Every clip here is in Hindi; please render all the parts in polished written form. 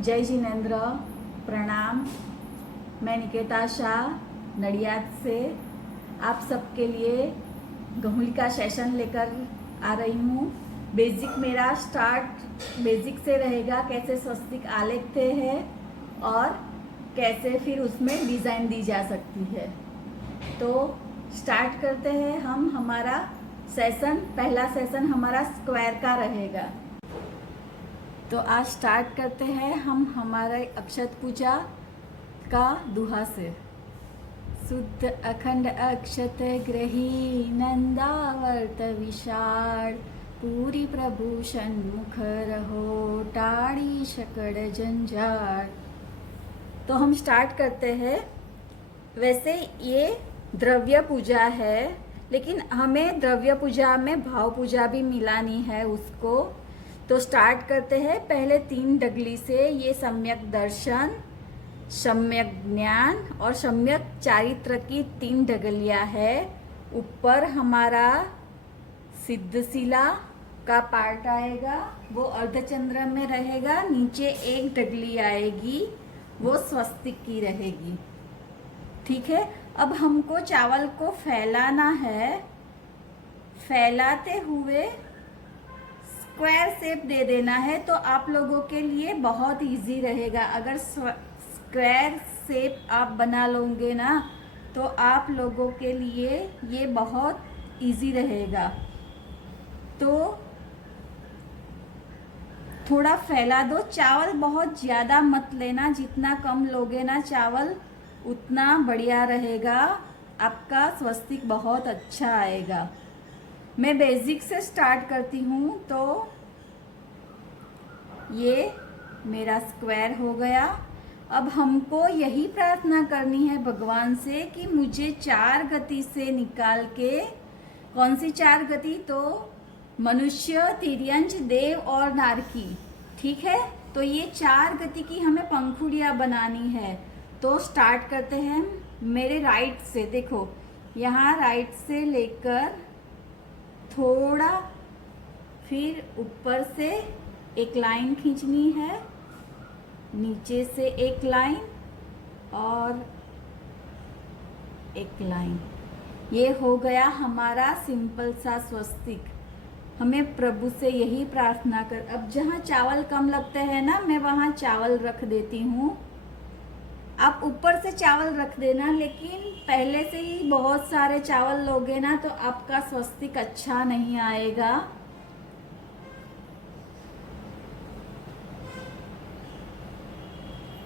जय जिनेन्द्र, प्रणाम। मैं निकेता शाह नडियाद से आप सबके लिए गहुली का सेशन लेकर आ रही हूँ। बेसिक मेरा स्टार्ट बेसिक से रहेगा, कैसे स्वस्तिक आलेखते हैं और कैसे फिर उसमें डिज़ाइन दी जा सकती है। तो स्टार्ट करते हैं हम हमारा सेशन। पहला सेशन हमारा स्क्वायर का रहेगा। तो आज स्टार्ट करते हैं हम हमारे अक्षत पूजा का दुहा से। शुद्ध अखंड अक्षत ग्रही नंदावर्त विशाल, पूरी प्रभु सन्मुख रहो टाड़ी शकड़ जंजाल। तो हम स्टार्ट करते हैं। वैसे ये द्रव्य पूजा है, लेकिन हमें द्रव्य पूजा में भाव पूजा भी मिलानी है उसको। तो स्टार्ट करते हैं पहले 3 डगली से। ये सम्यक दर्शन, सम्यक ज्ञान और सम्यक चारित्र की 3 डगलियां है। ऊपर हमारा सिद्धशिला का पार्ट आएगा, वो अर्धचंद्र में रहेगा। नीचे 1 डगली आएगी, वो स्वस्तिक की रहेगी। ठीक है। अब हमको चावल को फैलाना है। फैलाते हुए स्क्वायर शेप दे देना है। तो आप लोगों के लिए बहुत इजी रहेगा। अगर स्क्वायर शेप आप बना लोगे ना, तो आप लोगों के लिए ये बहुत इजी रहेगा। तो थोड़ा फैला दो। चावल बहुत ज़्यादा मत लेना, जितना कम लोगे ना चावल उतना बढ़िया रहेगा। आपका स्वस्तिक बहुत अच्छा आएगा। मैं बेसिक से स्टार्ट करती हूँ। तो ये मेरा स्क्वायर हो गया। अब हमको यही प्रार्थना करनी है भगवान से कि मुझे 4 गति से निकाल के, कौन सी 4 गति? तो मनुष्य, तिर्यंच, देव और नारकी। ठीक है। तो ये 4 गति की हमें पंखुड़ियाँ बनानी है। तो स्टार्ट करते हैं। मेरे राइट से देखो, यहाँ राइट से लेकर थोड़ा, फिर ऊपर से एक लाइन खींचनी है, नीचे से एक लाइन और एक लाइन। ये हो गया हमारा सिंपल सा स्वस्तिक। हमें प्रभु से यही प्रार्थना कर। अब जहाँ चावल कम लगते हैं ना, मैं वहाँ चावल रख देती हूँ। आप ऊपर से चावल रख देना, लेकिन पहले से ही बहुत सारे चावल लोगे ना तो आपका स्वस्तिक अच्छा नहीं आएगा।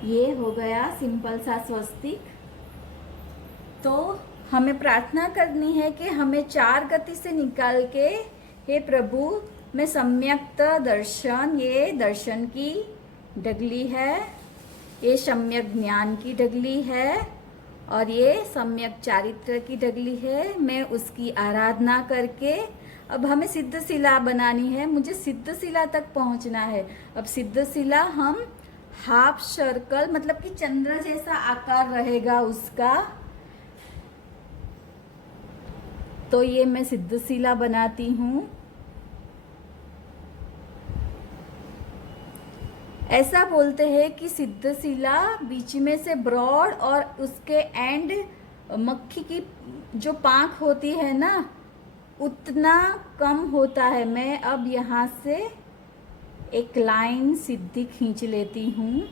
ये हो गया सिंपल सा स्वस्तिक। तो हमें प्रार्थना करनी है कि हमें 4 गति से निकाल के, हे प्रभु, मैं सम्यक दर्शन, ये दर्शन की डगली है, ये सम्यक ज्ञान की डगली है और ये सम्यक चारित्र की डगली है। मैं उसकी आराधना करके, अब हमें सिद्धशिला बनानी है। मुझे सिद्धशिला तक पहुंचना है। अब सिद्धशिला हम हाफ सर्कल, मतलब कि चंद्र जैसा आकार रहेगा उसका। तो ये मैं सिद्धशिला बनाती हूँ। ऐसा बोलते हैं कि सिद्धशिला बीच में से ब्रॉड और उसके एंड मक्खी की जो पांख होती है ना, उतना कम होता है। मैं अब यहाँ से एक लाइन सीधी खींच लेती हूँ।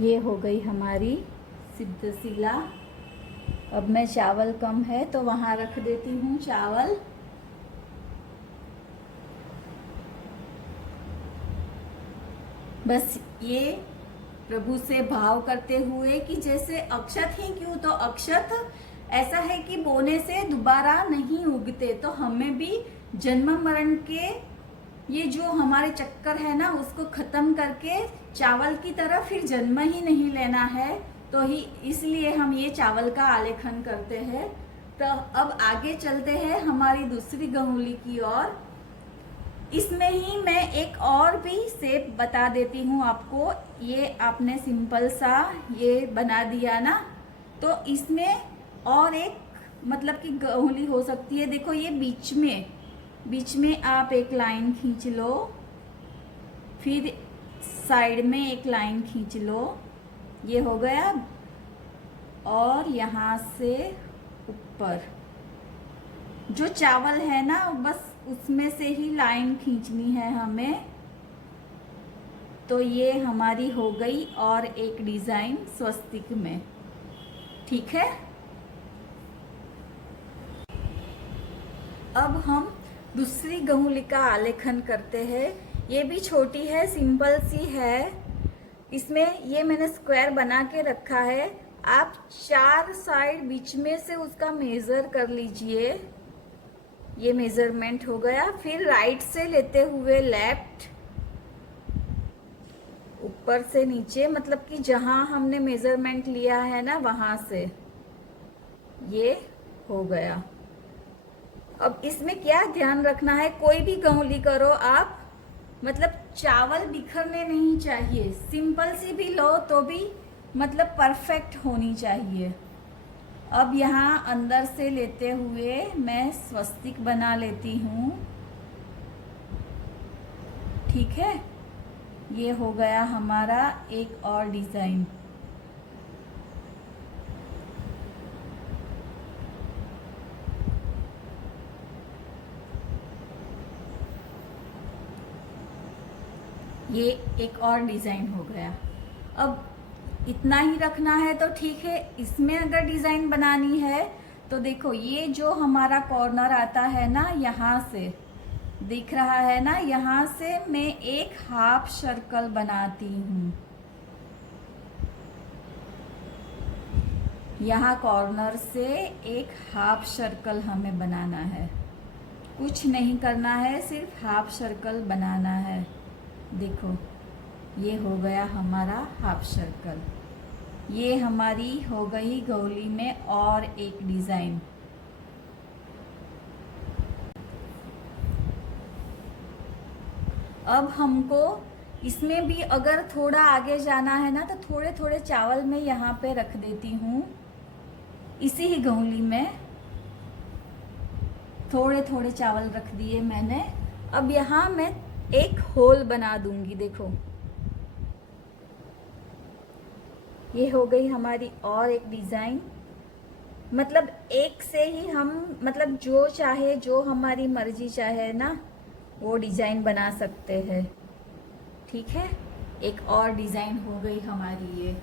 ये हो गई हमारी सिद्धशिला। अब मैं चावल कम है तो वहाँ रख देती हूँ चावल। बस ये प्रभु से भाव करते हुए कि जैसे अक्षत ही क्यों, तो अक्षत ऐसा है कि बोने से दोबारा नहीं उगते। तो हमें भी जन्म मरण के ये जो हमारे चक्कर है ना, उसको खत्म करके चावल की तरह फिर जन्म ही नहीं लेना है। तो ही इसलिए हम ये चावल का आलेखन करते हैं। तो अब आगे चलते हैं हमारी दूसरी गहुली की ओर। इसमें ही मैं एक और भी शेप बता देती हूँ आपको। ये आपने सिंपल सा ये बना दिया ना, तो इसमें और एक मतलब कि गोली हो सकती है। देखो ये बीच में आप एक लाइन खींच लो, फिर साइड में एक लाइन खींच लो, ये हो गया। और यहाँ से ऊपर जो चावल है ना, बस उसमें से ही लाइन खींचनी है हमें। तो ये हमारी हो गई और एक डिजाइन स्वस्तिक में। ठीक है, अब हम दूसरी गहुलिका आलेखन करते हैं। ये भी छोटी है, सिंपल सी है। इसमें ये मैंने स्क्वायर बना के रखा है। आप 4 साइड बीच में से उसका मेजर कर लीजिए। ये मेजरमेंट हो गया। फिर राइट से लेते हुए लेफ्ट, ऊपर से नीचे, मतलब कि जहां हमने मेजरमेंट लिया है ना वहां से ये हो गया। अब इसमें क्या ध्यान रखना है, कोई भी गौली करो आप, मतलब चावल बिखरने नहीं चाहिए। सिंपल सी भी लो तो भी मतलब परफेक्ट होनी चाहिए। अब यहाँ अंदर से लेते हुए मैं स्वस्तिक बना लेती हूँ। ठीक है, ये हो गया हमारा एक और डिजाइन। ये एक और डिजाइन हो गया। अब इतना ही रखना है तो ठीक है। इसमें अगर डिजाइन बनानी है तो देखो, ये जो हमारा कॉर्नर आता है ना, यहाँ से दिख रहा है ना, यहाँ से मैं एक हाफ सर्कल बनाती हूँ। यहाँ कॉर्नर से एक हाफ सर्कल हमें बनाना है। कुछ नहीं करना है, सिर्फ हाफ सर्कल बनाना है। देखो ये हो गया हमारा हाफ सर्कल। ये हमारी हो गई गौली में और एक डिजाइन। अब हमको इसमें भी अगर थोड़ा आगे जाना है ना, तो थोड़े थोड़े चावल मैं यहाँ पे रख देती हूँ। इसी ही गौली में थोड़े थोड़े चावल रख दिए मैंने। अब यहाँ मैं एक होल बना दूंगी। देखो ये हो गई हमारी और एक डिजाइन। मतलब एक से ही हम, मतलब जो चाहे, जो हमारी मर्जी चाहे ना, वो डिजाइन बना सकते हैं। ठीक है, एक और डिजाइन हो गई हमारी ये।